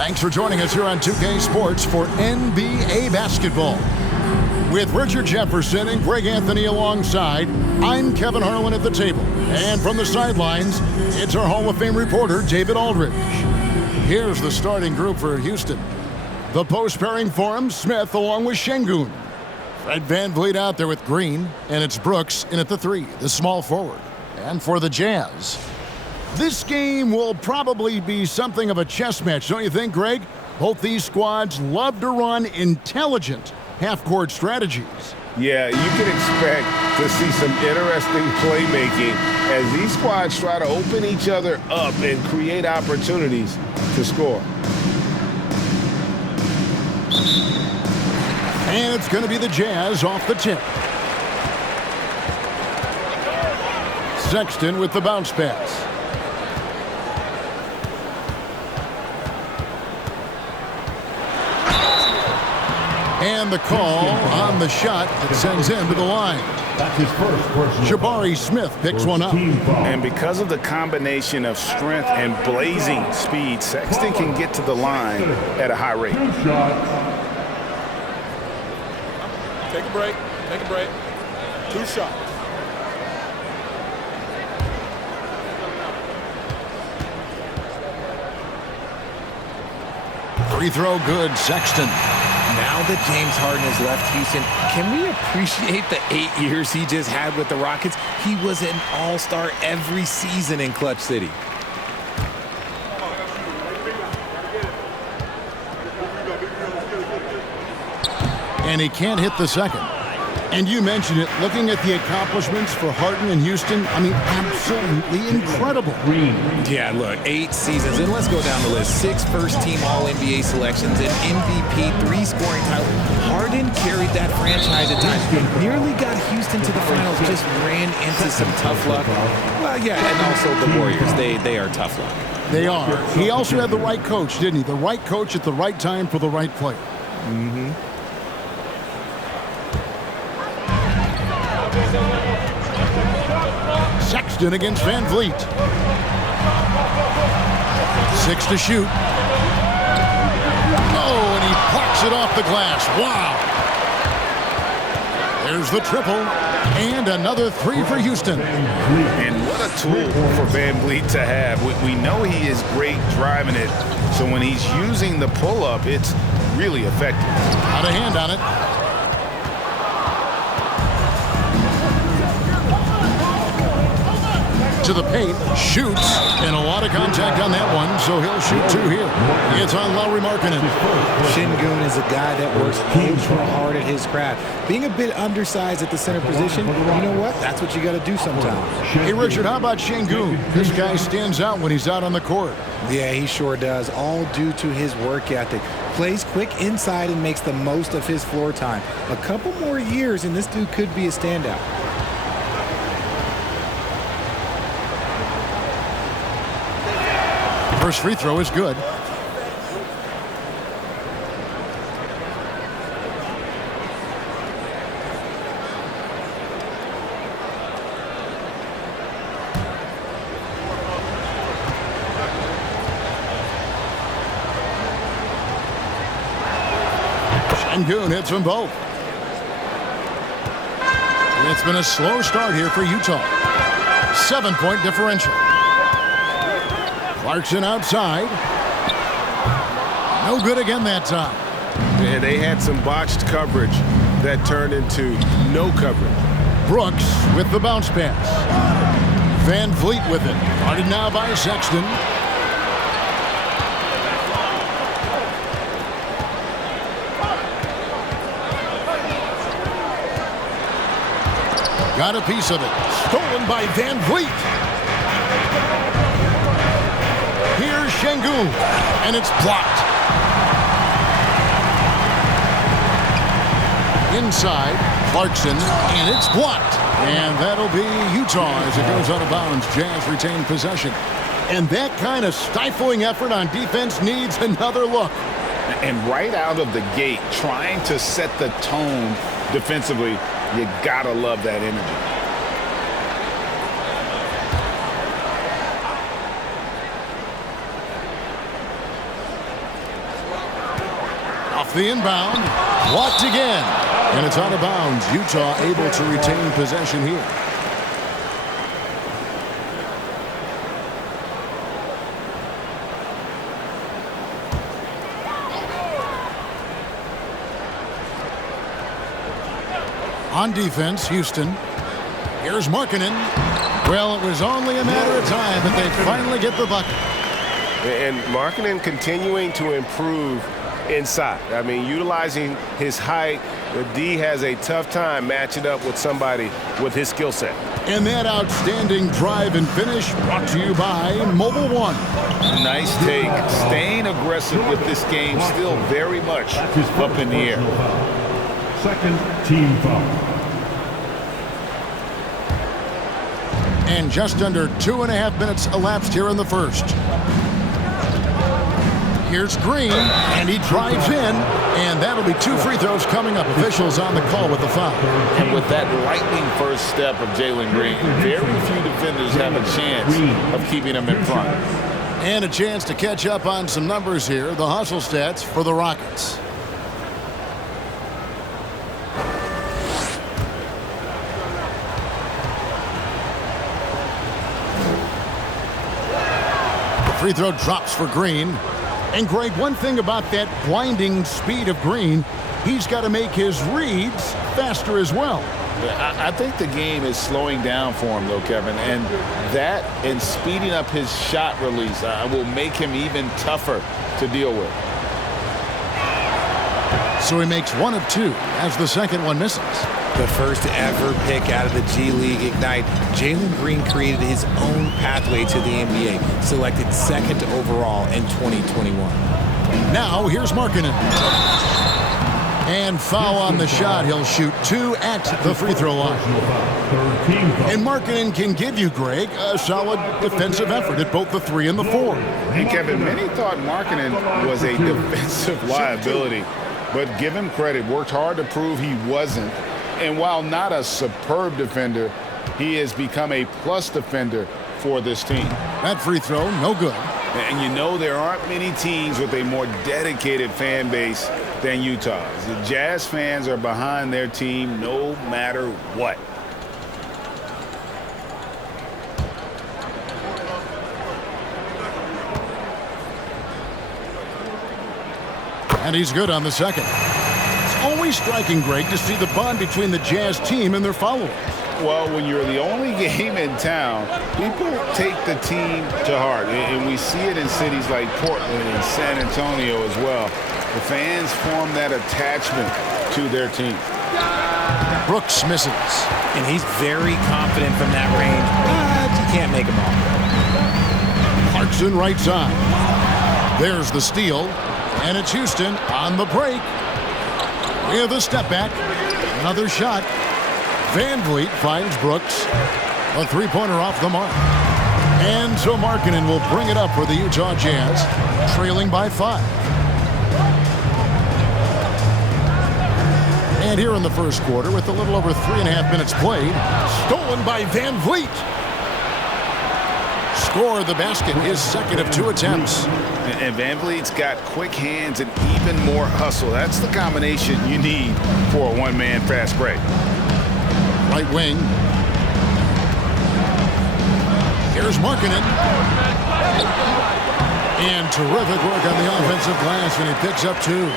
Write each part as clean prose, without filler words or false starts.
Thanks for joining us here on 2K Sports for NBA basketball. With Richard Jefferson and Greg Anthony alongside, I'm Kevin Harlan at the table. And from the sidelines, it's our Hall of Fame reporter, David Aldridge. Here's the starting group for Houston. The post pairing for him, Smith along with Şengün. Fred VanVleet out there with Green, and it's Brooks in at the 3, the small forward. And for the Jazz, this game will probably be something of a chess match, don't you think, Greg? Both these squads love to run intelligent half-court strategies. Yeah, you can expect to see some interesting playmaking as these squads try to open each other up and create opportunities to score. And it's going to be the Jazz off the tip. Sexton with the bounce pass. And the call on the shot that sends him to the line. That's his first personal. Jabari Smith picks one up. And because of the combination of strength and blazing speed, Sexton can get to the line at a high rate. Take a break. Take a break. 2 shots. Free throw good, Sexton. Now that James Harden has left Houston, can we appreciate the 8 years he just had with the Rockets? He was an all-star every season in Clutch City. And he can't hit the second. And you mentioned it, looking at the accomplishments for Harden and Houston, I mean, absolutely incredible. Yeah, look, 8 seasons, and let's go down the list. 6 first-team All-NBA selections, an MVP, 3 scoring titles. Harden carried that franchise at times. Nearly got Houston to the finals, just ran into some tough luck. Well, yeah, and also the Warriors, they are tough luck. They are. He also had the right coach, didn't he? The right coach at the right time for the right player. Mm-hmm. Sexton against VanVleet. 6 to shoot. Oh, and he plucks it off the glass. Wow. There's the triple. And another 3 for Houston. And what a tool for VanVleet to have. We know he is great driving it, so when he's using the pull-up, it's really effective. Out of hand on it. To the paint, shoots, and a lot of contact on that one, so he'll shoot 2 here. It's on Lauri Markkanen. Şengün is a guy that works ultra hard at his craft. Being a bit undersized at the center position, you know what? That's what you got to do sometimes. Hey, Richard, how about Şengün? This guy stands out when he's out on the court. Yeah, he sure does, all due to his work ethic. Plays quick inside and makes the most of his floor time. A couple more years, and this dude could be a standout. First free throw is good. Şengün hits them both. It's been a slow start here for Utah. 7-point differential. Clarkson outside. No good again that time. Yeah, they had some botched coverage that turned into no coverage. Brooks with the bounce pass. VanVleet with it. Guarded now by Sexton. Got a piece of it. Stolen by VanVleet. Here's Şengün, and it's blocked. Inside, Clarkson, and it's blocked. And that'll be Utah as it goes out of bounds. Jazz retain possession. And that kind of stifling effort on defense needs another look. And right out of the gate, trying to set the tone defensively, you gotta love that energy. Off the inbound. Blocked again. And it's out of bounds. Utah able to retain possession here. On defense, Houston. Here's Markkanen. Well, it was only a matter of time, but they finally get the bucket. And Markkanen continuing to improve inside. I mean, utilizing his height, the D has a tough time matching up with somebody with his skill set. And that outstanding drive and finish brought to you by Mobile One. Nice take. Staying aggressive with this game, still very much up in the air. Second team foul. And just under 2.5 minutes elapsed here in the first. Here's Green, and he drives in, and that'll be 2 free throws coming up. Officials on the call with the foul. And with that lightning first step of Jalen Green, very few defenders have a chance of keeping him in front. And a chance to catch up on some numbers here. The hustle stats for the Rockets. Free throw drops for Green. And Greg, one thing about that blinding speed of Green, he's got to make his reads faster as well. I think the game is slowing down for him, though, Kevin. And that and speeding up his shot release will make him even tougher to deal with. So he makes 1 of 2 as the second one misses. The first ever pick out of the G League Ignite, Jalen Green created his own pathway to the NBA, selected second overall in 2021. Now here's Markkanen. And foul on the shot. He'll shoot 2 at the free throw line. And Markkanen can give you, Greg, a solid defensive effort at both the 3 and the 4. And Kevin, many thought Markkanen was a defensive liability, but give him credit, worked hard to prove he wasn't. And while not a superb defender, he has become a plus defender for this team. That free throw, no good. And you know there aren't many teams with a more dedicated fan base than Utah's. The Jazz fans are behind their team no matter what. And he's good on the second. Always striking, Greg, to see the bond between the Jazz team and their followers. Well, when you're the only game in town, people take the team to heart. And we see it in cities like Portland and San Antonio as well. The fans form that attachment to their team. Brooks misses. And he's very confident from that range, but you can't make him all. Clarkson right side. There's the steal. And it's Houston on the break. With a step back. Another shot. Van Vliet finds Brooks. A three-pointer off the mark. And so Markkanen will bring it up for the Utah Jazz, trailing by 5. And here in the first quarter, with a little over 3.5 minutes played, stolen by Van Vliet. Score the basket, his second of 2 attempts. And Van Vliet's got quick hands and even more hustle. That's the combination you need for a one-man fast break. Right wing. Here's Markkanen. And terrific work on the offensive glass, and he picks up 2.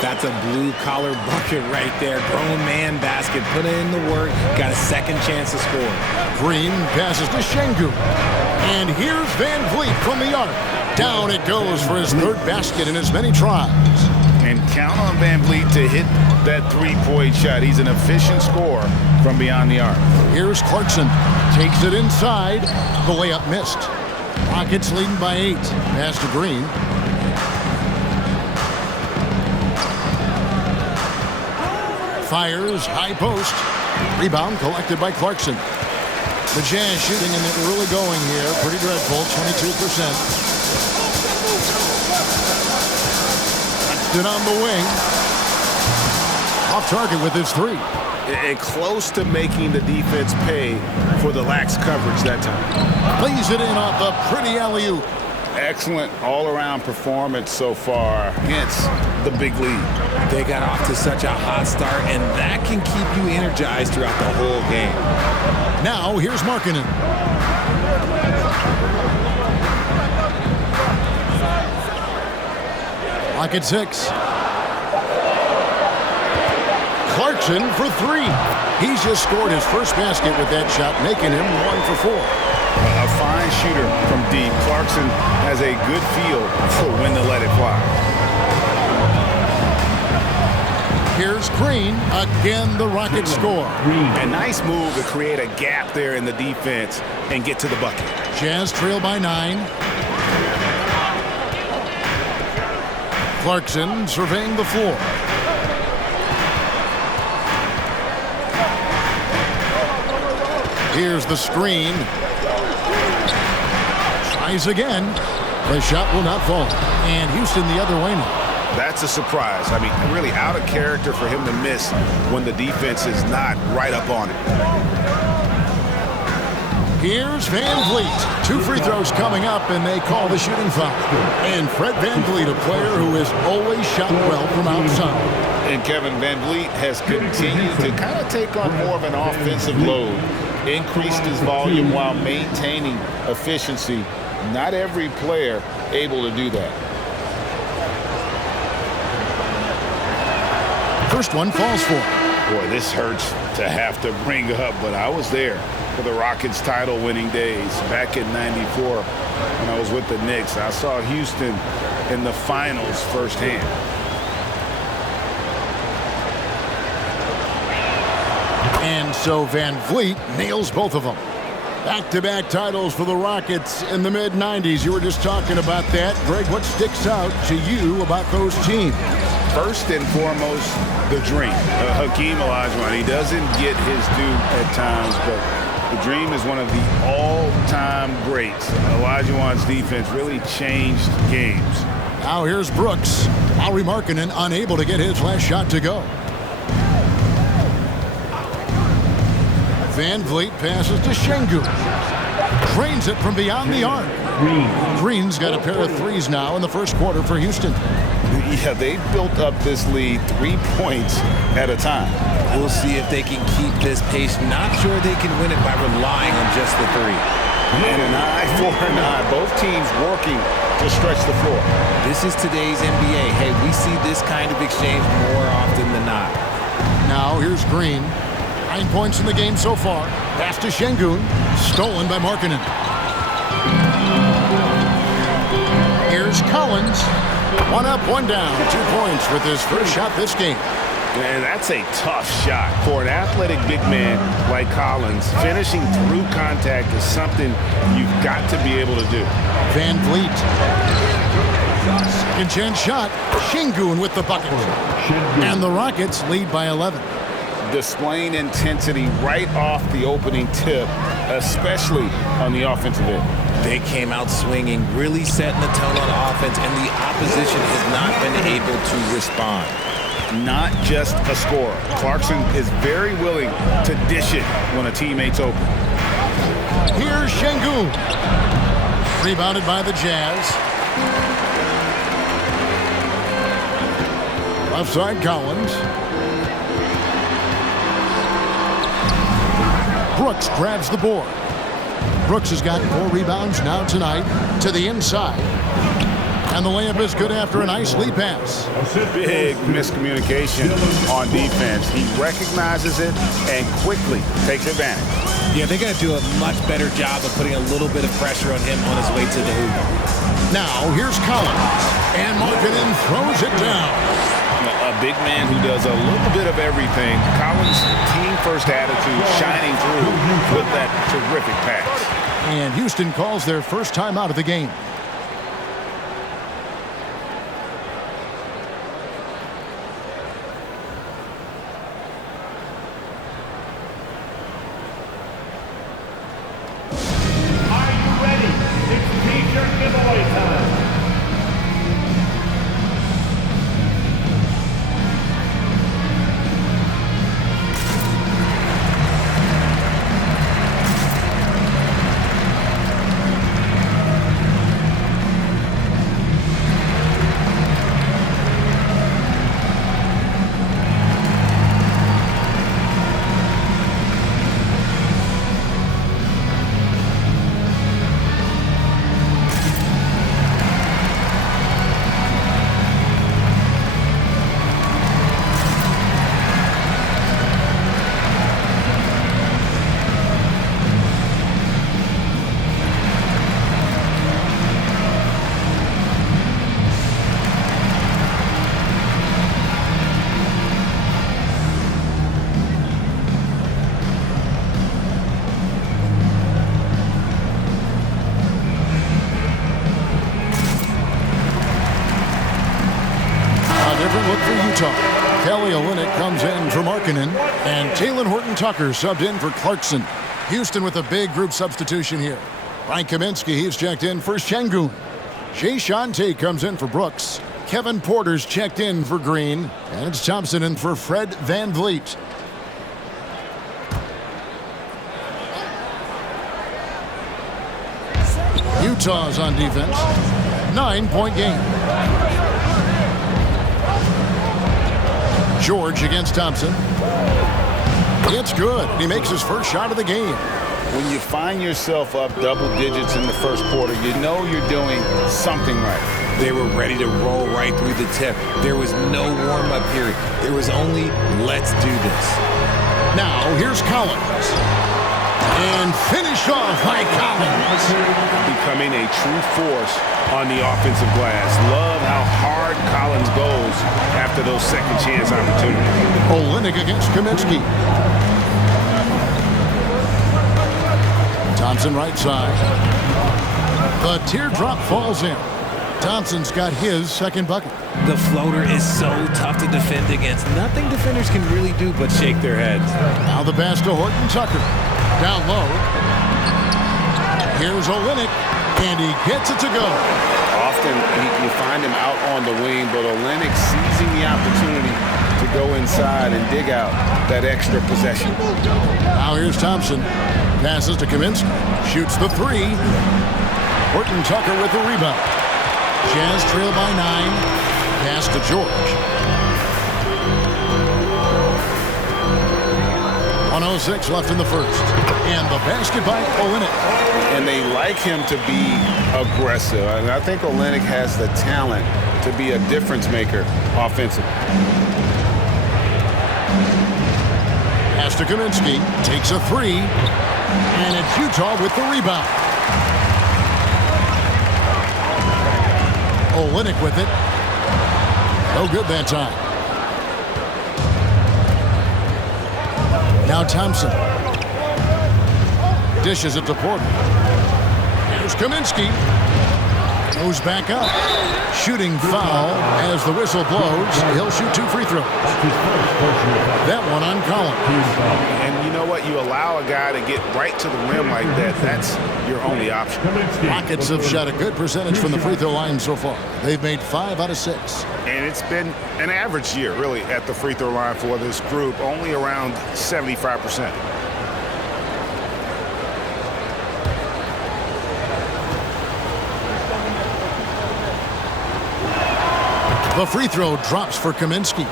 That's a blue-collar bucket right there. Grown man basket. Put in the work. Got a second chance to score. Green passes to Şengün. And here's Van Vliet from the arc. Down it goes for his 3rd basket in as many tries. And count on Van Vliet to hit that three-point shot. He's an efficient scorer from beyond the arc. Here's Clarkson. Takes it inside. The layup missed. Rockets leading by 8. Pass to Green. Fires, high post. Rebound collected by Clarkson. The Jazz shooting, and they're really going here. Pretty dreadful, 22%. Then on the wing. Off target with his 3. And close to making the defense pay for the lax coverage that time. Plays it in off the pretty alley-oop. excellent all-around performance so far against the big lead. They got off to such a hot start, and that can keep you energized throughout the whole game. Now, here's Markkanen. Lock at 6. Clarkson for 3. He's just scored his first basket with that shot, making him 1 for 4. A fine shooter from deep. Clarkson has a good feel for when to let it fly. Here's Green. Again, the Rockets score. A nice move to create a gap there in the defense and get to the bucket. Jazz trail by 9. Clarkson surveying the floor. Here's the screen. Tries again. The shot will not fall. And Houston the other way now. That's a surprise. I mean, really out of character for him to miss when the defense is not right up on it. Here's Van Vliet. 2 free throws coming up, and they call the shooting foul. And Fred Van Vliet, a player who has always shot well from outside. And Kevin Van Vliet has continued to kind of take on more of an offensive load. Increased his volume while maintaining efficiency. Not every player able to do that. First one falls for. Boy, this hurts to have to bring up, but I was there for the Rockets title-winning days back in '94 when I was with the Knicks. I saw Houston in the finals firsthand. And so Van Vliet nails both of them. Back-to-back titles for the Rockets in the mid-'90s. You were just talking about that. Greg, what sticks out to you about those teams? First and foremost, the dream. Hakeem Olajuwon, he doesn't get his due at times, but the dream is one of the all-time greats. Olajuwon's defense really changed games. Now here's Brooks. Lauri Markkanen unable to get his last shot to go. Van Vliet passes to Şengün. Drains it from beyond the arc. Green's got a pair of threes now in the first quarter for Houston. Yeah, they built up this lead 3 points at a time. We'll see if they can keep this pace. Not sure they can win it by relying on just the 3. And an eye for an eye. Both teams working to stretch the floor. This is today's NBA. Hey, we see this kind of exchange more often than not. Now here's Green. 9 points in the game so far. Pass to Şengün. Stolen by Markkanen. Here's Collins. 1 up, 1 down. 2 points with his first shot this game. Man, that's a tough shot for an athletic big man like Collins. Finishing through contact is something you've got to be able to do. Van Vliet. Second chance shot. Şengün with the bucket. And the Rockets lead by 11. Displaying intensity right off the opening tip, especially on the offensive end. They came out swinging, really setting the tone on offense, and the opposition has not been able to respond. Not just a scorer. Clarkson is very willing to dish it when a teammate's open. Here's Şengün. Rebounded by the Jazz. Left side Collins. Brooks grabs the board. Brooks has got 4 rebounds now tonight to the inside. And the layup is good after a nice lead pass. Big miscommunication on defense. He recognizes it and quickly takes advantage. Yeah, they got to do a much better job of putting a little bit of pressure on him on his way to the hoop. Now here's Collins. And Markkanen throws it down. A big man who does a little bit of everything. Collins' team-first attitude shining through with that terrific pass. And Houston calls their first time out of the game. Are you ready? It's T-shirt giveaway time. Kelly Olynyk comes in for Markkanen, and Talen Horton-Tucker subbed in for Clarkson. Houston with a big group substitution here. Frank Kaminsky, he's checked in for Şengün. Jae'Sean Tate comes in for Brooks. Kevin Porter's checked in for Green, and it's Thompson in for Fred VanVleet. Utah's on defense. 9-point game. George against Thompson. It's good. He makes his first shot of the game. When you find yourself up double digits in the first quarter, you know you're doing something right. They were ready to roll right through the tip. There was no warm-up period. There was only, let's do this. Now, here's Collins. And finished off by Collins. Becoming a true force on the offensive glass. Love how hard Collins goes after those second chance opportunities. Olynyk against Kaminsky. Thompson right side. The teardrop falls in. Thompson's got his second bucket. The floater is so tough to defend against. Nothing defenders can really do but shake their heads. Now the pass to Horton-Tucker. Down low. Here's Olynyk, and he gets it to go. Often you find him out on the wing, but Olynyk seizing the opportunity to go inside and dig out that extra possession. Now here's Thompson. Passes to Kaminsky. Shoots the three. Horton-Tucker with the rebound. Jazz trail by 9. Pass to George. 1:06 left in the first. And the basket by Olynyk. And they like him to be aggressive. And I think Olynyk has the talent to be a difference maker offensively. Pass to Kaminsky. Takes a three. And it's Utah with the rebound. Olynyk with it. No good that time. Now Thompson. Dishes it to Porter. Here's Kaminsky. Goes back up. Shooting foul as the whistle blows. He'll shoot 2 free throws. That one on Collins. And you know what? You allow a guy to get right to the rim like that. That's your only option. Rockets have shot a good percentage from the free throw line so far. They've made 5 out of 6. And it's been an average year, really, at the free throw line for this group. Only around 75%. The free throw drops for Kaminsky.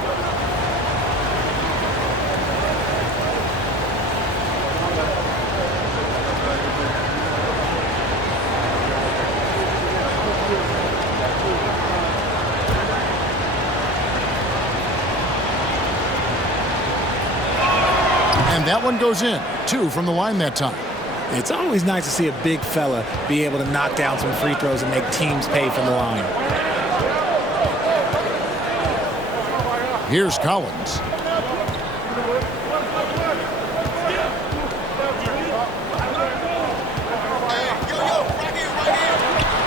And that one goes in. 2 from the line that time. It's always nice to see a big fella be able to knock down some free throws and make teams pay from the line. Here's Collins.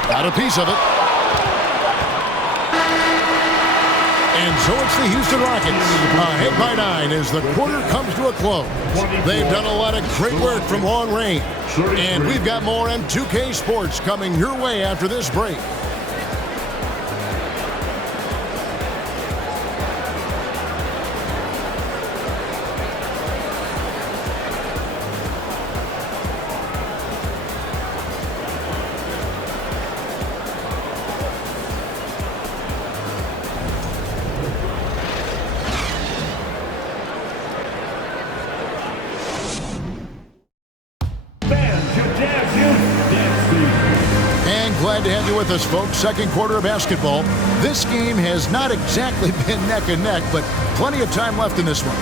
Got a piece of it. And so it's the Houston Rockets ahead by 9 as the quarter comes to a close. They've done a lot of great work from long range. And we've got more M2K Sports coming your way after this break. Glad to have you with us, folks. Second quarter of basketball. This game has not exactly been neck and neck, but plenty of time left in this one.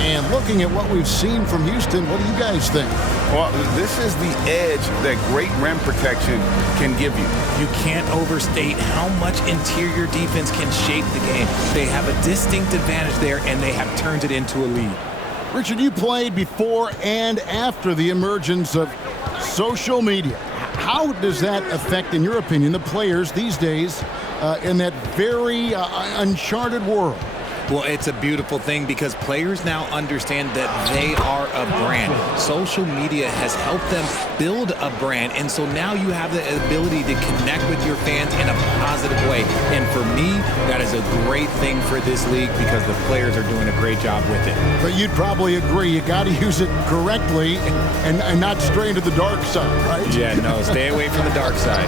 And looking at what we've seen from Houston, what do you guys think? Well, this is the edge that great rim protection can give you. You can't overstate how much interior defense can shape the game. They have a distinct advantage there, and they have turned it into a lead. Richard, you played before and after the emergence of social media. How does that affect, in your opinion, the players these days in that very uncharted world? Well, it's a beautiful thing because players now understand that they are a brand. Social media has helped them build a brand, and so now you have the ability to connect with your fans in a positive way. And for me, that is a great thing for this league because the players are doing a great job with it. But you'd probably agree you got to use it correctly and not stray into the dark side, right? Yeah, no, stay away from the dark side.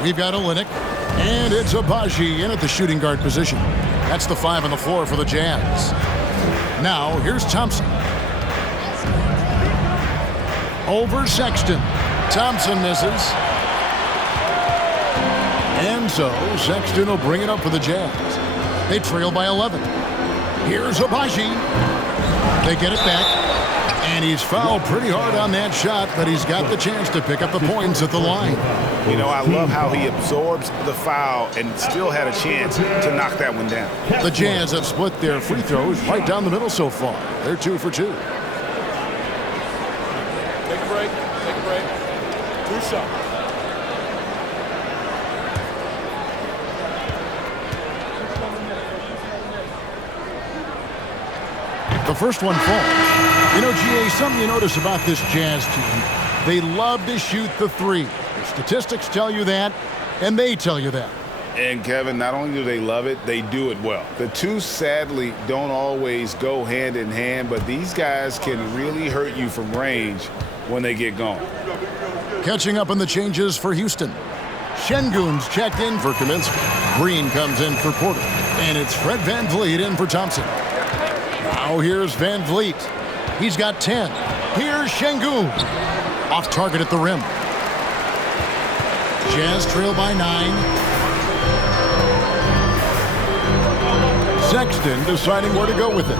We've got Olynyk, and it's Agbaji in at the shooting guard position. That's the 5 on the floor for the Jazz. Now, here's Thompson. Over Sexton. Thompson misses. And so, Sexton will bring it up for the Jazz. They trail by 11. Here's Agbaji. They get it back. And he's fouled pretty hard on that shot, but he's got the chance to pick up the points at the line. You know, I love how he absorbs the foul and still had a chance to knock that one down. The Jazz have split their free throws right down the middle so far. They're 2 for 2. Take a break. Take a break. 2 shots. The first one falls. You know, GA, something you notice about this Jazz team, they love to shoot the three. The statistics tell you that, and they tell you that. And, Kevin, not only do they love it, they do it well. The two, sadly, don't always go hand in hand, but these guys can really hurt you from range when they get going. Catching up on the changes for Houston. Şengün's checked in for Kaminsky. Green comes in for Porter. And it's Fred VanVleet in for Thompson. Now here's VanVleet. He's got 10. Here's Şengün. Off target at the rim. Jazz trail by 9. Sexton deciding where to go with it.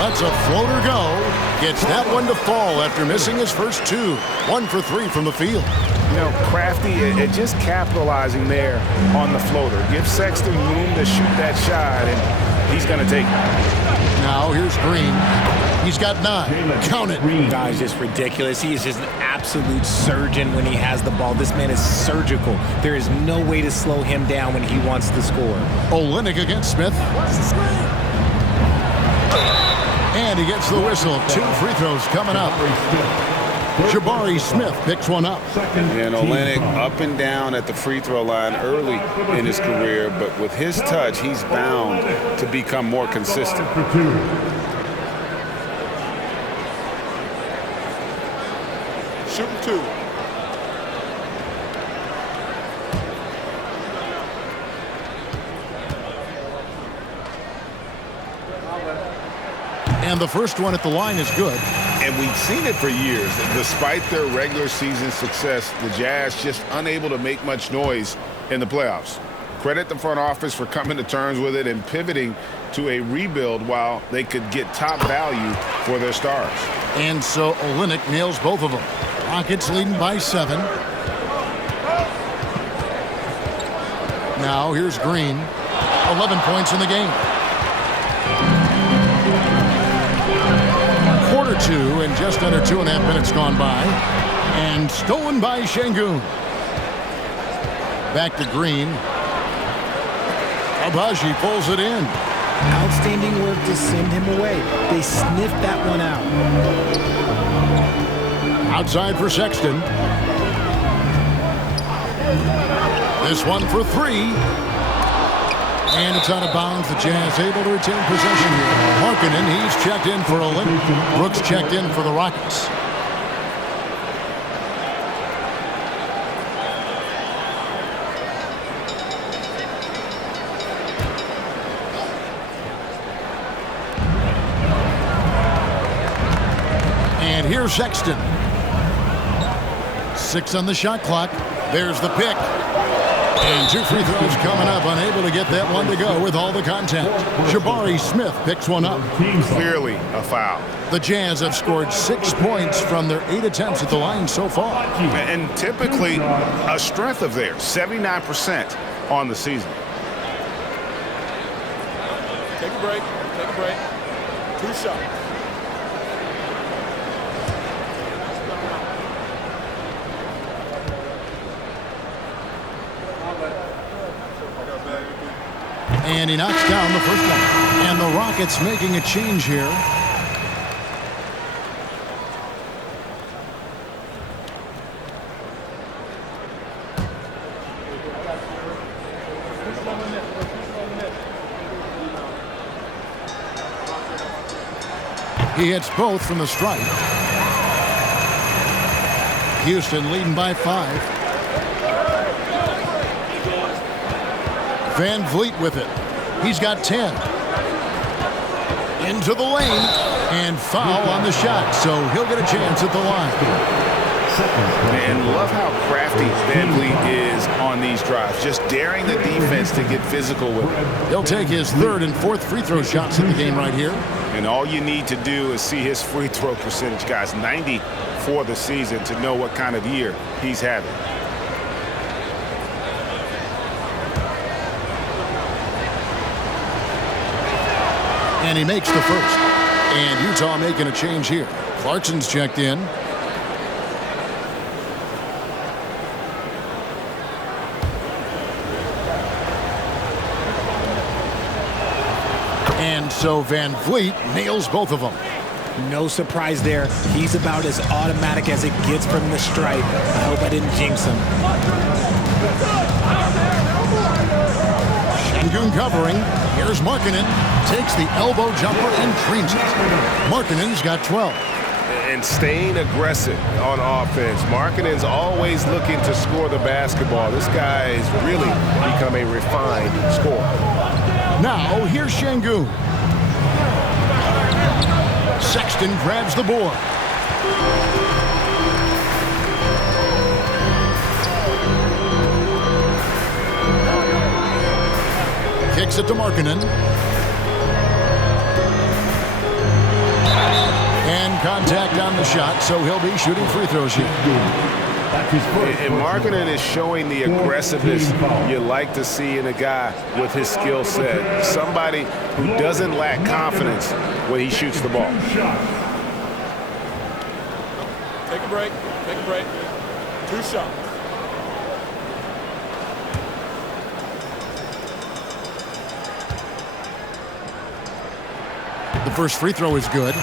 Lets a floater go. Gets that one to fall after missing his first 2. 1 for 3 from the field. You know, crafty and just capitalizing there on the floater. Give Sexton room to shoot that shot, and he's going to take it. Now here's Green. He's got 9. Count it. Guys, just ridiculous. He is just an absolute surgeon when he has the ball. This man is surgical. There is no way to slow him down when he wants to score. Olynyk against Smith. And he gets the whistle. 2 free throws coming up. Jabari Smith picks one up. And Olynyk up and down at the free throw line early in his career, but with his touch, he's bound to become more consistent. Shooting 2. And the first one at the line is good. And we've seen it for years. Despite their regular season success, the Jazz just unable to make much noise in the playoffs. Credit the front office for coming to terms with it and pivoting to a rebuild while they could get top value for their stars. And so Olynyk nails both of them. Rockets leading by 7. Now here's Green. 11 points in the game. Quarter 2 and just under 2.5 minutes gone by. And stolen by Şengün. Back to Green. Agbaji pulls it in. Outstanding work to send him away. They sniffed that one out. Outside for Sexton. This one for 3. And it's out of bounds. The Jazz able to retain possession here. Markkanen, he's checked in for Olynyk. Brooks checked in for the Rockets. And here's Sexton. 6 on the shot clock. There's the pick. And 2 free throws coming up. Unable to get that one to go with all the contact. Jabari Smith picks one up. Clearly a foul. The Jazz have scored 6 points from their 8 attempts at the line so far. And typically a strength of theirs, 79% on the season. Take a break. Take a break. 2 shots. And he knocks down the first one. And the Rockets making a change here. He hits both from the stripe. Houston leading by 5. Van Vliet with it. He's got 10. Into the lane. And foul on the shot, so he'll get a chance at the line. And love how crafty Van Vliet is on these drives, just daring the defense to get physical with him. He'll take his 3rd and 4th free throw shots in the game right here. And all you need to do is see his free throw percentage, guys. 90 for the season to know what kind of year he's having. And he makes the first. And Utah making a change here. Clarkson's checked in. And so Van Vliet nails both of them. No surprise there. He's about as automatic as it gets from the stripe. I hope I didn't jinx him. Şengün covering. Here's Markkanen. Takes the elbow jumper and creams it. Markkanen's got 12. And staying aggressive on offense. Markkanen's always looking to score the basketball. This guy has really become a refined scorer. Now, here's Şengün. Sexton grabs the board. Kicks it to Markkanen. And contact on the shot, so he'll be shooting free throws here. And Markkanen is showing the aggressiveness you like to see in a guy with his skill set. Somebody who doesn't lack confidence when he shoots the ball. Take a break. Take a break. 2 shots. The first free throw is good.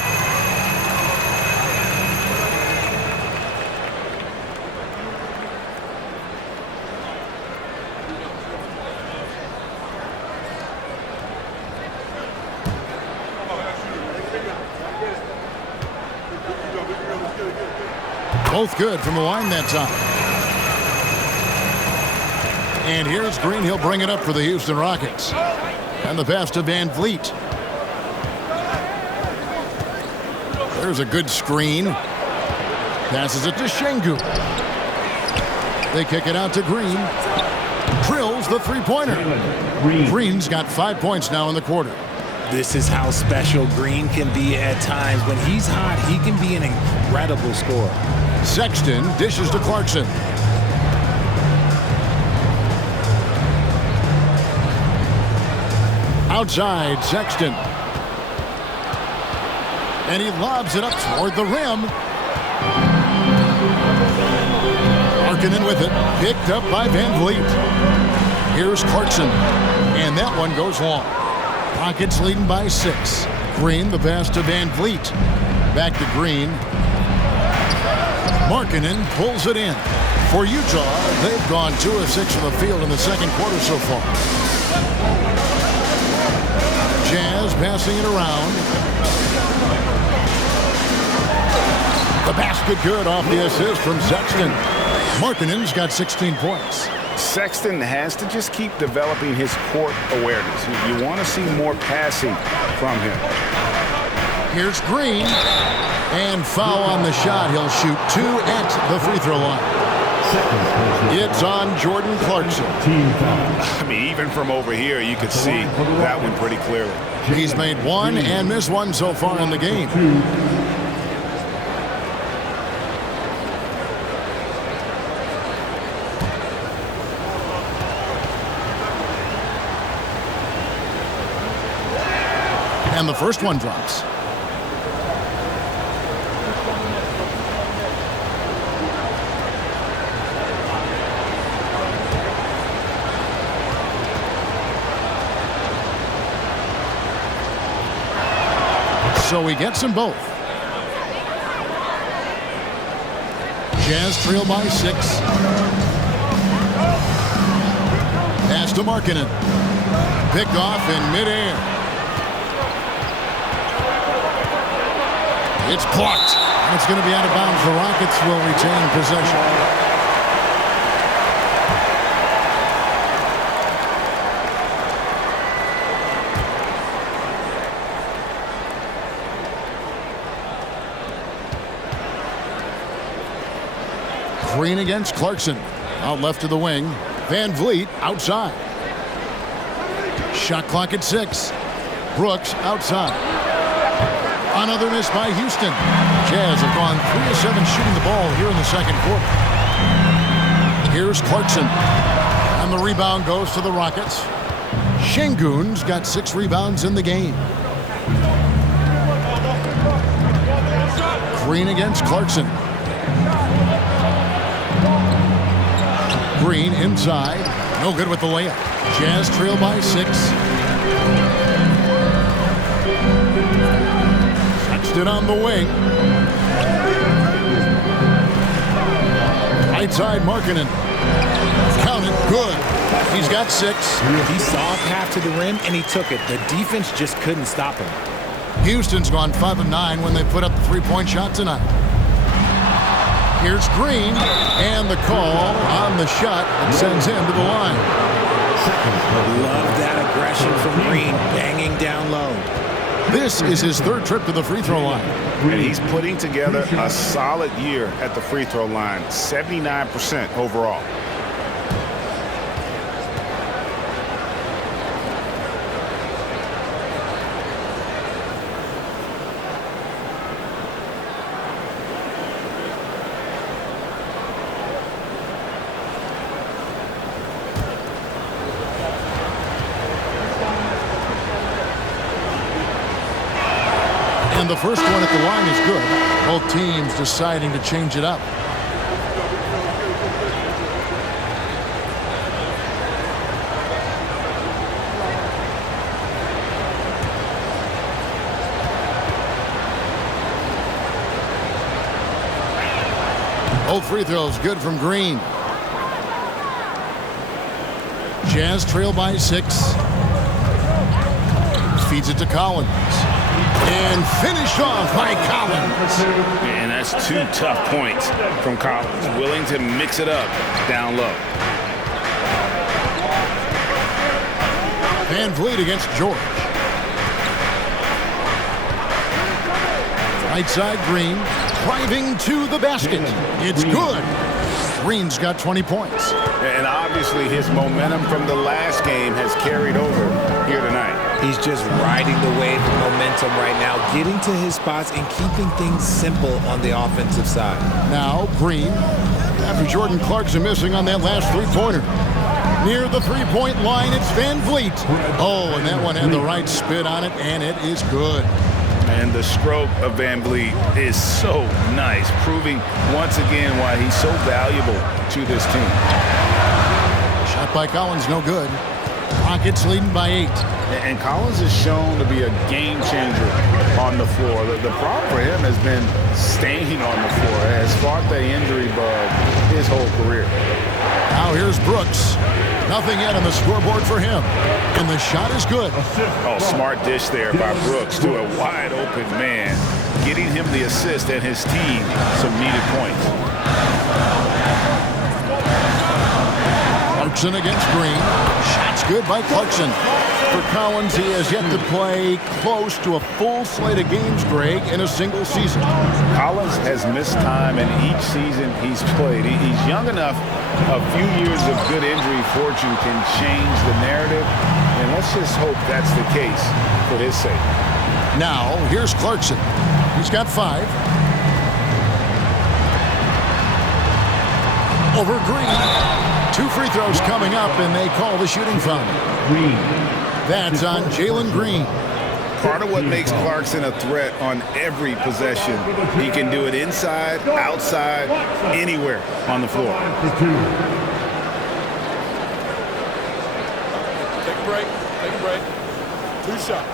Both good from the line that time. And here's Green. He'll bring it up for the Houston Rockets. And the pass to Van Vliet. There's a good screen. Passes it to Şengün. They kick it out to Green. Drills the three-pointer. Green's got 5 points now in the quarter. This is how special Green can be at times. When he's hot, he can be an incredible scorer. Sexton dishes to Clarkson. Outside, Sexton. And he lobs it up toward the rim. Markkanen with it. Picked up by Van Vliet. Here's Clarkson. And that one goes long. Rockets leading by 6. Green, the pass to Van Vliet. Back to Green. Markkanen pulls it in. For Utah, they've gone 2 of 6 from the field in the second quarter so far. Jazz passing it around. The basket good off the assist from Sexton. Markkanen's got 16 points. Sexton has to just keep developing his court awareness. You want to see more passing from him. Here's Green. And foul on the shot. He'll shoot 2 at the free throw line. It's on Jordan Clarkson. I mean, even from over here, you could see that one pretty clearly. He's made 1 and missed 1 so far in the game. And the first one drops. so he gets them both. Jazz trail by 6. Pass to Markkanen. Picked off in midair. It's blocked. And it's going to be out of bounds. The Rockets will retain possession. Green against Clarkson. Out left to the wing. Van Vliet outside. Shot clock at 6. Brooks outside. Another miss by Houston. Jazz have gone 3 of 7 shooting the ball here in the second quarter. Here's Clarkson. And the rebound goes to the Rockets. Şengün's got 6 rebounds in the game. Green against Clarkson. Green inside. No good with the layup. Jazz trail by 6. Sexton on the wing. Right side, Markkanen. Count it. Good. He's got 6. He saw a path to the rim, and he took it. The defense just couldn't stop him. Houston's gone 5 of 9 when they put up the 3-point shot tonight. Here's Green, and the call on the shot that sends him to the line. Love that aggression from Green, banging down low. This is his 3rd trip to the free throw line. And he's putting together a solid year at the free throw line, 79% overall. And the first one at the line is good. Both teams deciding to change it up. Both free throws good from Green. Jazz trail by 6. Feeds it to Collins. And finished off by Collins. And that's 2 tough points from Collins. Willing to mix it up down low. Van Vliet against George. Right side, Green. Driving to the basket. It's good. Green's got 20 points. And obviously his momentum from the last game has carried over here tonight. He's just riding the wave of momentum right now, getting to his spots and keeping things simple on the offensive side. Now Green, after Jordan Clarkson missing on that last 3-pointer. Near the 3-point line, it's Van Vliet. Oh, and that one had the right spin on it, and it is good. And the stroke of Van Vliet is so nice, proving once again why he's so valuable to this team. Shot by Collins, no good. Rockets leading by 8. And Collins is shown to be a game changer on the floor. The problem for him has been staying on the floor. Has fought the injury bug his whole career. Now here's Brooks. Nothing yet on the scoreboard for him. And the shot is good. Oh, smart dish there by Brooks to a wide open man, getting him the assist and his team some needed points. Clarkson against Green. Shot's good by Clarkson. For Collins, he has yet to play close to a full slate of games, Greg, in a single season. Collins has missed time in each season he's played. He's young enough. A few years of good injury fortune can change the narrative, and let's just hope that's the case for his sake. Now, here's Clarkson. He's got 5. Over Green. 2 free throws coming up, and they call the shooting foul. That's on Jalen Green. Part of what makes Clarkson a threat on every possession, he can do it inside, outside, anywhere on the floor. Take a break. Take a break. 2 shots.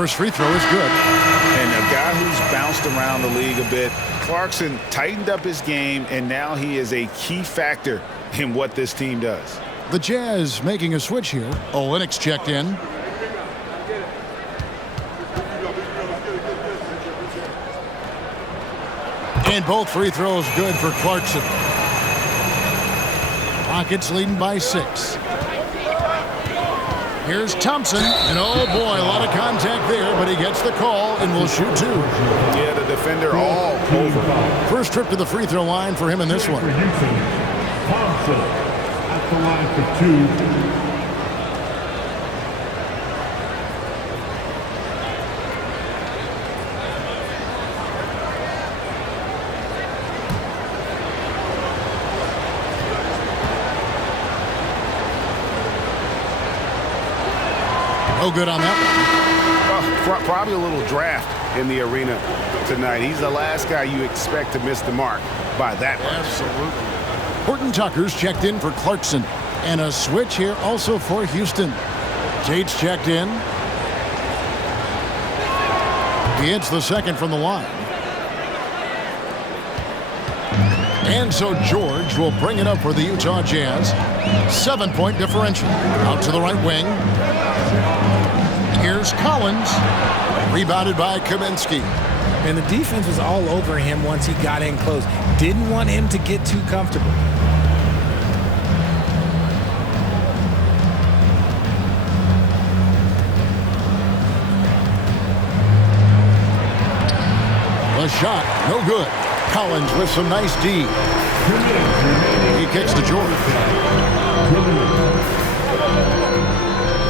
First free throw is good. And a guy who's bounced around the league a bit, Clarkson tightened up his game, and now he is a key factor in what this team does. The Jazz making a switch here. Olynyk checked in. And both free throws good for Clarkson. Rockets leading by 6. Here's Thompson, and oh boy, a lot of contact there, but he gets the call and will shoot 2. Yeah, the defender all over. First trip to the free throw line for him in this one. Thompson at the line for 2. No good on that one. Well, probably a little draft in the arena tonight. He's the last guy you expect to miss the mark by that much. Absolutely. Horton Tucker's checked in for Clarkson. And a switch here also for Houston. Tate's checked in. He hits the second from the line. And so George will bring it up for the Utah Jazz. 7-point differential. Out to the right wing. Here's Collins. Rebounded by Kaminsky. And the defense was all over him once he got in close. Didn't want him to get too comfortable. The shot, no good. Collins with some nice D. He kicks to George.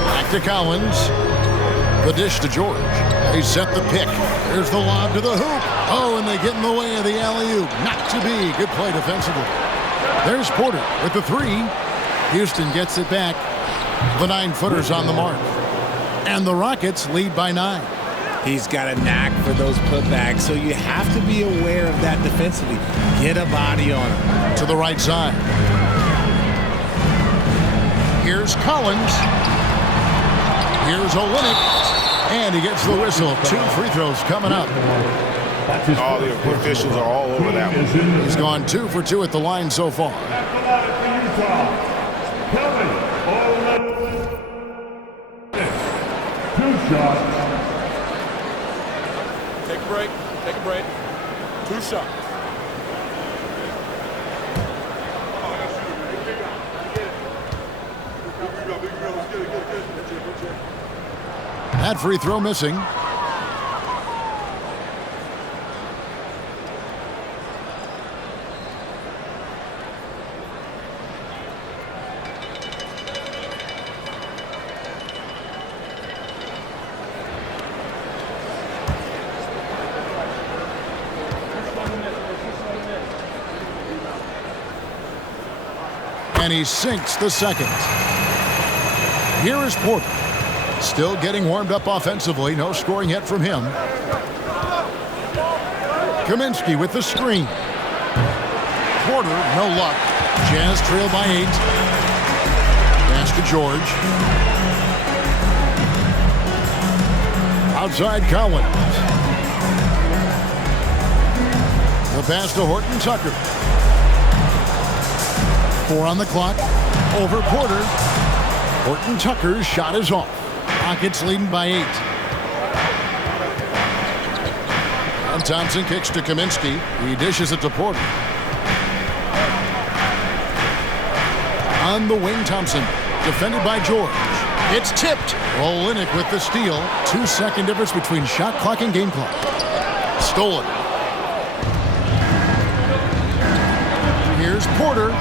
Back to Collins. The dish to George. They set the pick. There's the lob to the hoop. Oh, and they get in the way of the alley-oop. Not to be. Good play defensively. There's Porter with the 3. Houston gets it back. The 9-footer's on the mark. And the Rockets lead by 9. He's got a knack for those putbacks, so you have to be aware of that defensively. Get a body on him. To the right side. Here's Collins. Here's Olynyk. And he gets the whistle. 2 free throws coming up. All the officials are all over that one. He's gone 2 for 2 at the line so far. Take a break. Take a break. 2 shots. That free throw missing. And he sinks the second. Here is Porter. Still getting warmed up offensively. No scoring yet from him. Kaminsky with the screen. Porter, no luck. Jazz trail by 8. Pass to George. Outside Collins. The pass to Horton Tucker. 4 on the clock. Over Porter. Horton Tucker's shot is off. Rockets leading by 8. And Thompson kicks to Kaminsky. He dishes it to Porter. On the wing, Thompson. Defended by George. It's tipped. Olynyk with the steal. 2-second difference between shot clock and game clock. Stolen. Here's Porter.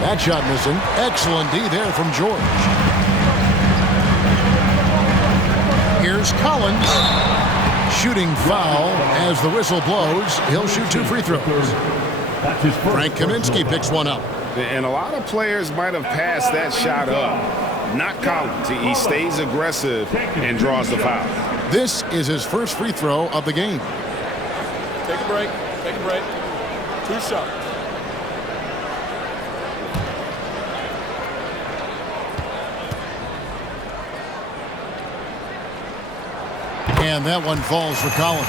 That shot missing. Excellent D there from George. Here's Collins. Shooting foul as the whistle blows. He'll shoot 2 free throws. Frank Kaminsky picks one up. And a lot of players might have passed that shot up. Not Collins. He stays aggressive and draws the foul. This is his first free throw of the game. Take a break. Take a break. 2 shots. And that one falls for Collins.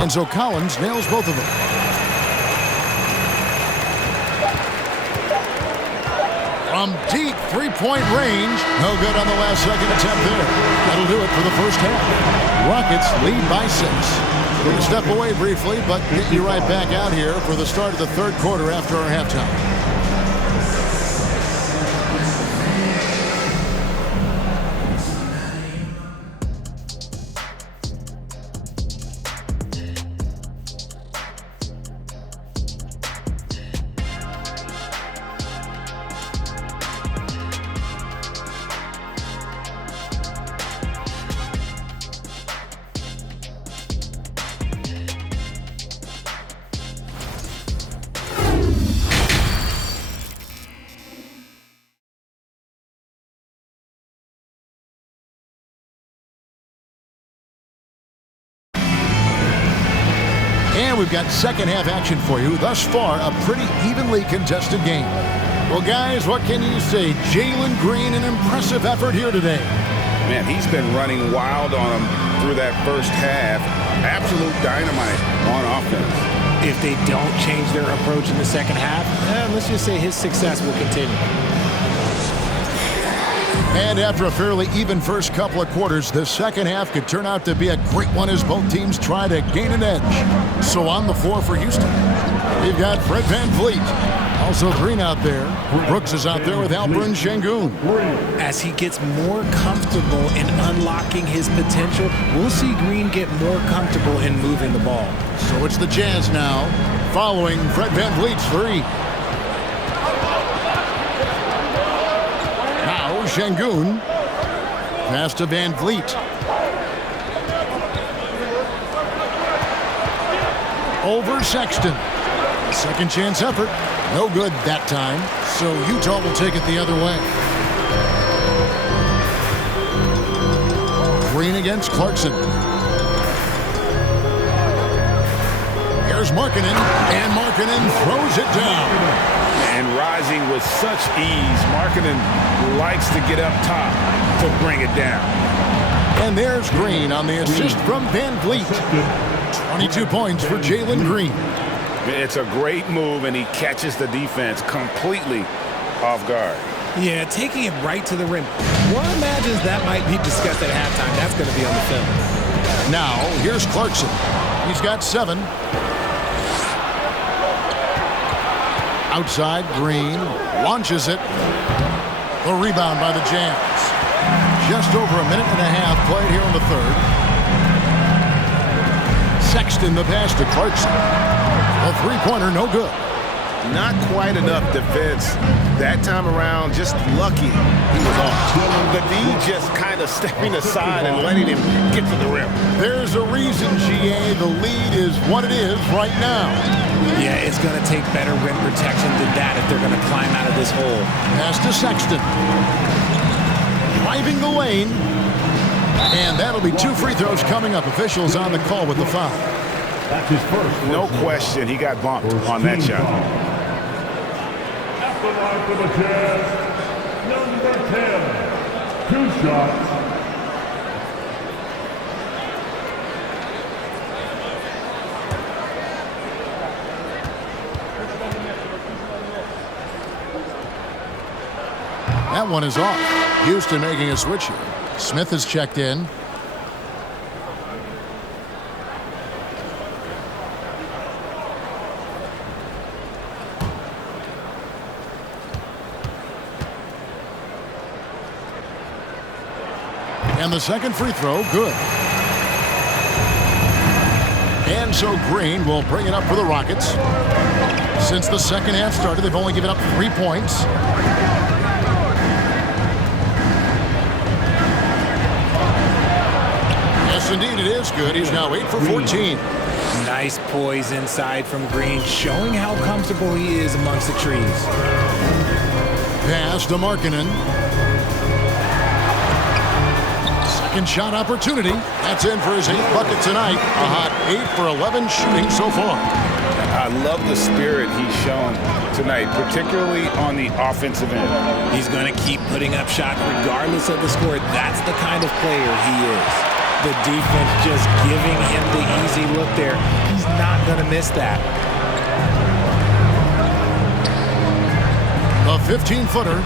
And so Collins nails both of them. From deep three-point range. No good on the last second attempt there. That'll do it for the first half. Rockets lead by 6. We're going to step away briefly, but get you right back out here for the start of the third quarter after our halftime. And we've got second half action for you. Thus far, a pretty evenly contested game. Well, guys, what can you say? Jalen Green, an impressive effort here today. Man, he's been running wild on him through that first half. Absolute dynamite on offense. If they don't change their approach in the second half, let's just say his success will continue. And after a fairly even first couple of quarters, the second half could turn out to be a great one as both teams try to gain an edge. So on the floor for Houston, we've got Fred VanVleet. Also Green out there. Brooks is out there with Alperen Sengun. As he gets more comfortable in unlocking his potential, we'll see Green get more comfortable in moving the ball. So it's the Jazz now, following Fred VanVleet's three. Now Sengun. Pass to VanVleet. Over Sexton. A second chance effort. No good that time. So Utah will take it the other way. Green against Clarkson. Here's Markkanen. And Markkanen throws it down. And rising with such ease. Markkanen likes to get up top to bring it down. And there's Green on the assist from VanVleet. 22 points for Jalen Green. It's a great move, and he catches the defense completely off guard. Yeah, taking it right to the rim. One imagines that might be discussed at halftime. That's going to be on the film. Now, here's Clarkson. He's got 7. Outside, Green launches it. The rebound by the Jazz. Just over a minute and a half played here in the third. Sexton the pass to Clarkson. A three-pointer, no good. Not quite enough defense that time around. Just lucky he was off. The D just kind of stepping aside and letting him get to the rim. There's a reason, GA, the lead is what it is right now. Yeah, it's going to take better rim protection than that if they're going to climb out of this hole. Pass to Sexton. Driving the lane. And that'll be 2 free throws coming up. Officials on the call with the foul. That's his first. No question, he got bumped on that shot. At the line for the Jazz, number 10, 2 shots. That one is off. Houston making a switch here. Smith has checked in. And the second free throw, good. And so Green will bring it up for the Rockets. Since the second half started, they've only given up 3 points. Yes, indeed, it is good. He's now 8 for 14. Nice poise inside from Green, showing how comfortable he is amongst the trees. Pass to Markkanen. Second shot opportunity. That's in for his 8th bucket tonight. A hot 8 for 11 shooting so far. I love the spirit he's shown tonight, particularly on the offensive end. He's going to keep putting up shots regardless of the score. That's the kind of player he is. The defense just giving him the easy look there. He's not going to miss that. The 15-footer.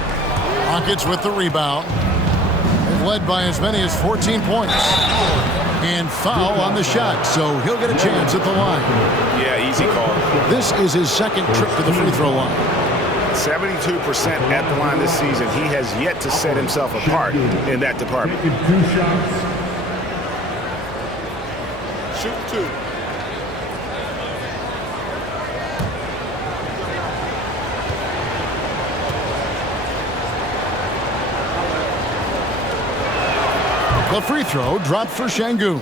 Rockets with the rebound. They've led by as many as 14 points. And foul on the shot, so he'll get a chance at the line. Yeah, easy call. This is his second trip to the free throw line. 72% at the line this season. He has yet to set himself apart in that department. Shoot 2. The free throw dropped for Şengün.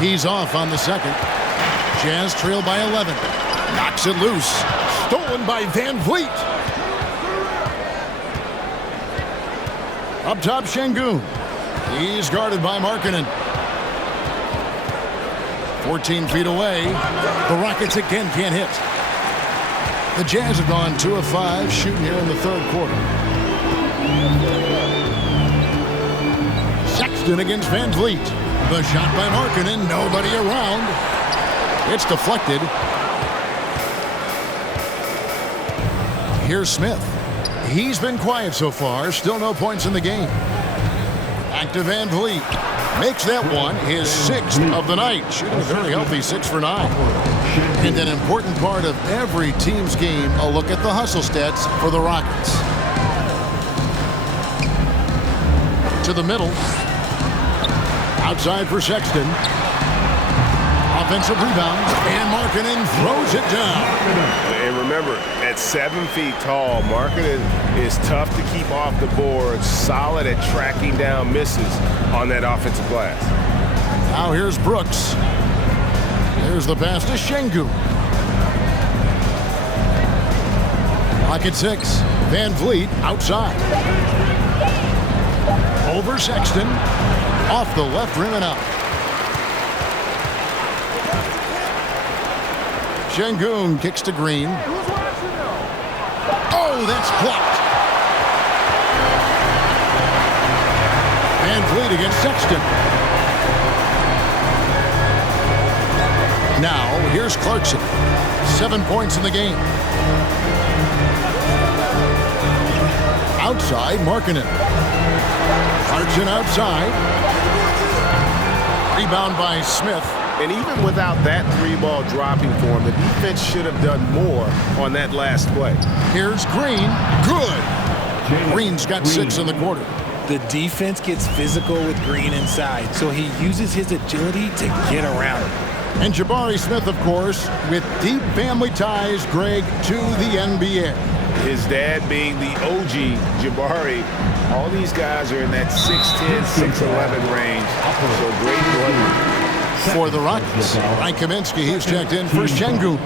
He's off on the second. Jazz trail by 11. Knocks it loose. Stolen by Van Vliet. Up top, Şengün. He's guarded by Markkanen. 14 feet away. The Rockets again can't hit. The Jazz have gone 2 of 5 shooting here in the third quarter. Sexton against Van Vliet. The shot by Markkanen. Nobody around. It's deflected. Here's Smith. He's been quiet so far. Still no points in the game. Back to Van Vliet. Makes that one his 6th of the night. Shooting a very healthy 6 for 9. And an important part of every team's game, a look at the hustle stats for the Rockets. To the middle. Outside for Sexton. Offensive rebound. And Markkanen throws it down. And remember, at 7 feet tall, Markkanen is tough to keep off the board, solid at tracking down misses on that offensive glass. Now here's Brooks. There's the pass to Şengün. Pocket 6. Van Vliet outside. Over Sexton. Off the left rim and out. Şengün kicks to Green. Oh, that's blocked. Van Vliet against Sexton. Now, here's Clarkson. 7 points in the game. Outside, Markkanen. Clarkson outside. Rebound by Smith. And even without that 3-ball dropping for him, the defense should have done more on that last play. Here's Green. Good. Green's got 6 in the quarter. The defense gets physical with Green inside, so he uses his agility to get around it. And Jabari Smith, of course, with deep family ties, Greg, to the NBA. His dad being the OG Jabari. All these guys are in that 6'10", 6'11" range. So great blood. For the Rockets, Frank Kaminsky, he's checked in for Şengün.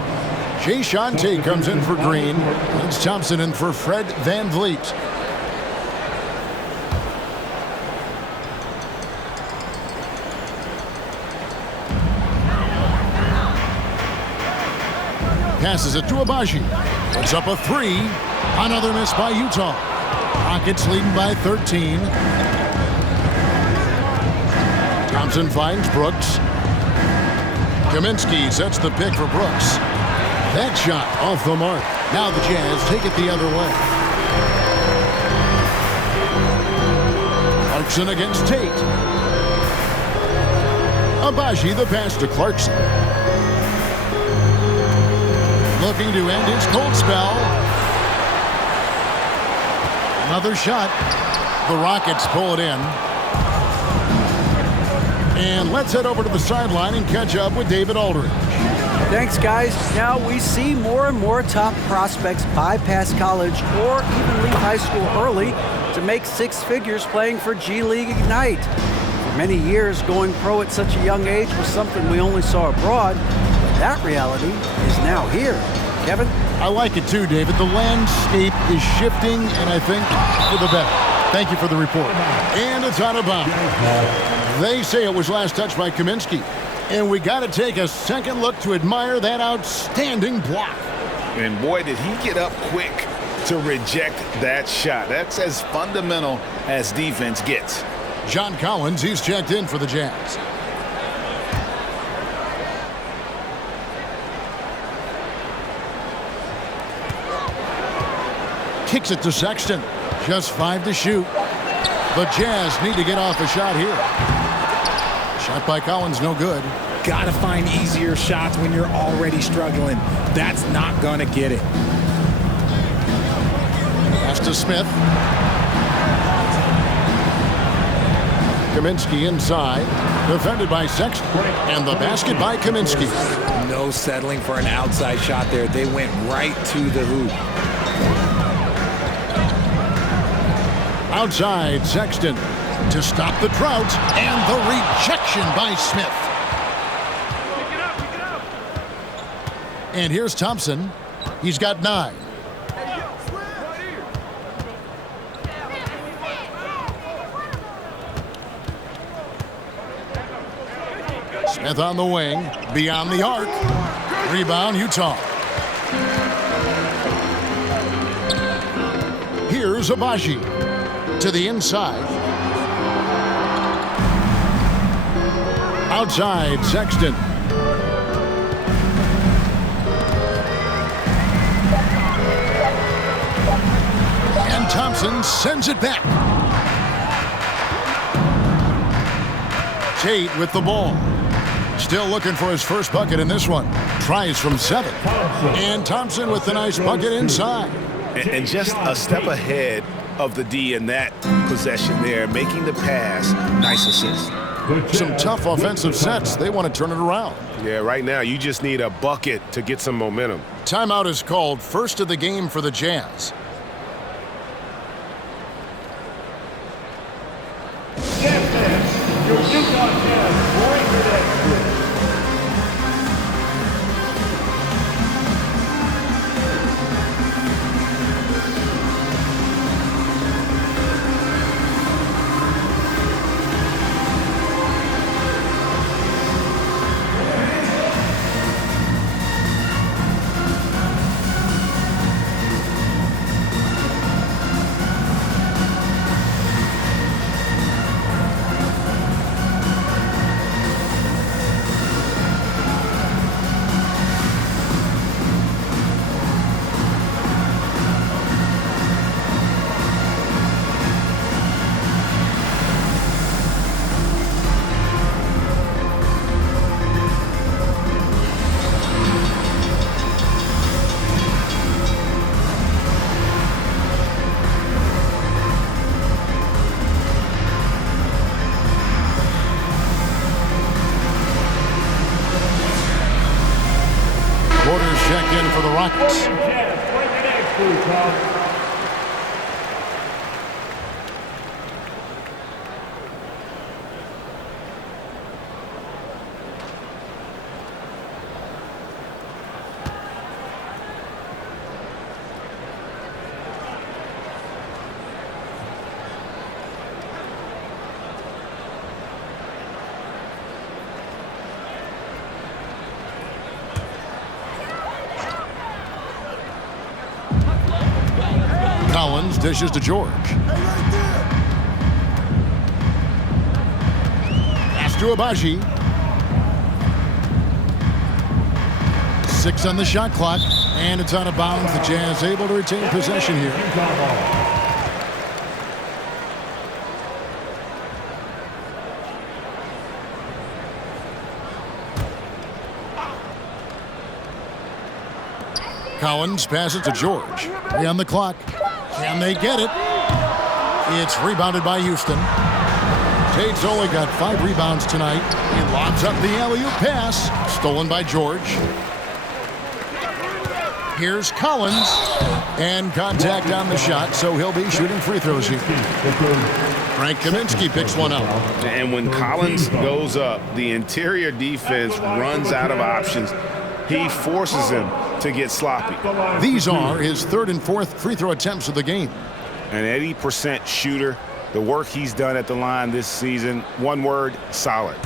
Jae'Sean Tate comes in for Green. Lance Thompson in for Fred Van Vliet. Passes it to Agbaji. Puts up a 3. Another miss by Utah. Rockets leading by 13. Thompson finds Brooks. Kaminsky sets the pick for Brooks. That shot off the mark. Now the Jazz take it the other way. Clarkson against Tate. Agbaji the pass to Clarkson. Looking to end his cold spell. Another shot. The Rockets pull it in. And let's head over to the sideline and catch up with David Aldridge. Thanks, guys. Now we see more and more top prospects bypass college or even leave high school early to make six figures playing for G League Ignite. For many years, going pro at such a young age was something we only saw abroad, but that reality is now here. Kevin? I like it too, David. The landscape is shifting, and I think for the better. Thank you for the report. And it's out of bounds. They say it was last touched by Kaminsky. And we got to take a second look to admire that outstanding block. And boy, did he get up quick to reject that shot. That's as fundamental as defense gets. John Collins, he's checked in for the Jazz. Kicks it to Sexton. Just 5 to shoot. The Jazz need to get off a shot here. Shot by Collins, no good. Gotta find easier shots when you're already struggling. That's not gonna get it. Pass to Smith. Kaminsky inside. Defended by Sexton. And the basket by Kaminsky. No settling for an outside shot there. They went right to the hoop. Outside, Sexton to stop the drought, and the rejection by Smith. And here's Thompson. He's got 9. Smith on the wing, beyond the arc. Rebound, Utah. Here's Agbaji. To the inside. Outside, Sexton. And Thompson sends it back. Tate with the ball. Still looking for his first bucket in this one. Tries from 7. And Thompson with the nice bucket inside. And just a step ahead of the D in that possession there, making the pass. Nice assist. Some tough offensive sets. They want to turn it around. Yeah, right now you just need a bucket to get some momentum. Timeout is called. First of the game for the Jazz. Your Utah Jazz bring the next group. Check in for the Rockets. Jazz bring the next group, Tom. Collins dishes to George. Pass to Agbaji. 6 on the shot clock, and it's out of bounds. The Jazz able to retain possession here. Collins passes to George. 3 on the clock. Can they get it? It's rebounded by Houston. Tate's only got 5 rebounds tonight. He lobs up the alley-oop pass. Stolen by George. Here's Collins. And contact on the shot, so he'll be shooting free throws here. Frank Kaminsky picks one up. And when Collins goes up, the interior defense runs out of options. He forces him to get sloppy. These are his third and fourth free throw attempts of the game. An 80% shooter. The work he's done at the line this season, one word, solid.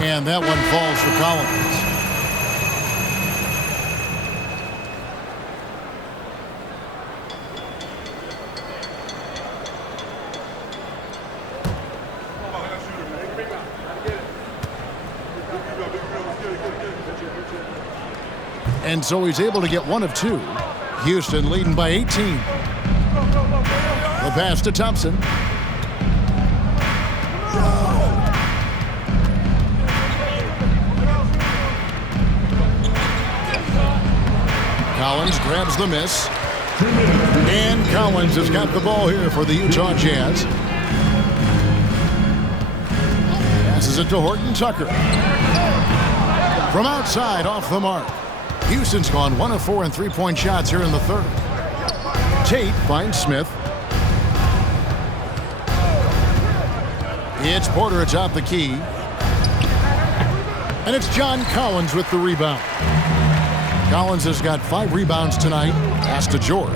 And that one falls for Collins. And so he's able to get one of two. Houston leading by 18. The pass to Thompson. Collins grabs the miss. And Collins has got the ball here for the Utah Jazz. Passes it to Horton Tucker. From outside, off the mark. Houston's gone 1 of 4 in three-point shots here in the third. Tate finds Smith. It's Porter atop the key. And it's John Collins with the rebound. Collins has got 5 rebounds tonight. Pass to George.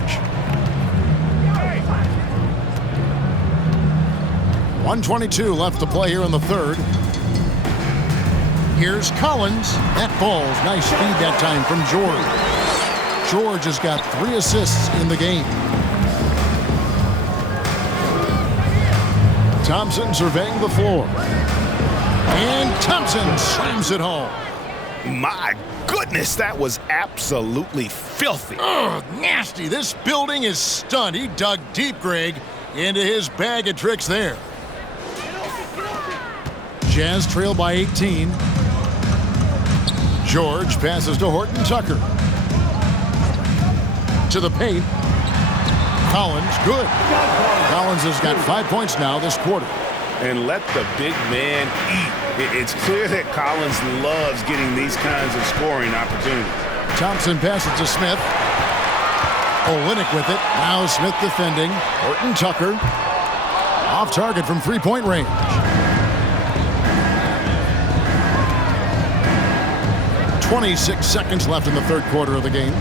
1:22 left to play here in the third. Here's Collins. That falls. Nice feed that time from George. George has got 3 assists in the game. Thompson surveying the floor. And Thompson slams it home. My goodness, that was absolutely filthy. Ugh, nasty. This building is stunned. He dug deep, Greg, into his bag of tricks there. Jazz trail by 18. George passes to Horton Tucker. To the paint. Collins, good. Collins has got 5 points now this quarter. And let the big man eat. It's clear that Collins loves getting these kinds of scoring opportunities. Thompson passes to Smith. Olynyk with it. Now Smith defending. Horton Tucker. Off target from three-point range. .26 seconds left in the third quarter of the game.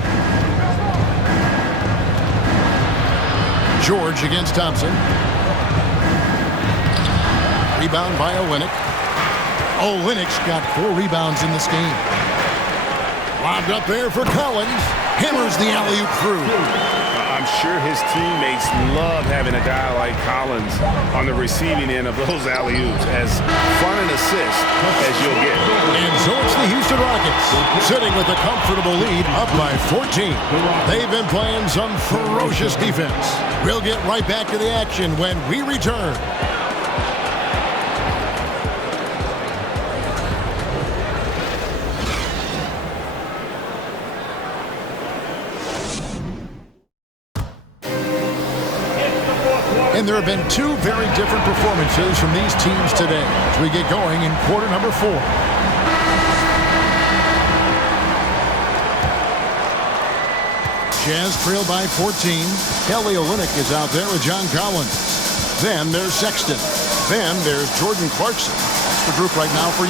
George against Thompson. Rebound by Olynyk. Olynyk's got 4 rebounds in this game. Lobbed up there for Collins. Hammers the alley-oop through. I'm sure his teammates love having a guy like Collins on the receiving end of those alley-oops. As fun an assist as you'll get. And so it's the Houston Rockets sitting with a comfortable lead up by 14. They've been playing some ferocious defense. We'll get right back to the action when we return. And there have been 2 very different performances from these teams today as we get going in quarter number 4. Jazz trail by 14. Kelly Olynyk is out there with John Collins. Then there's Sexton. Then there's Jordan Clarkson. That's the group right now for you.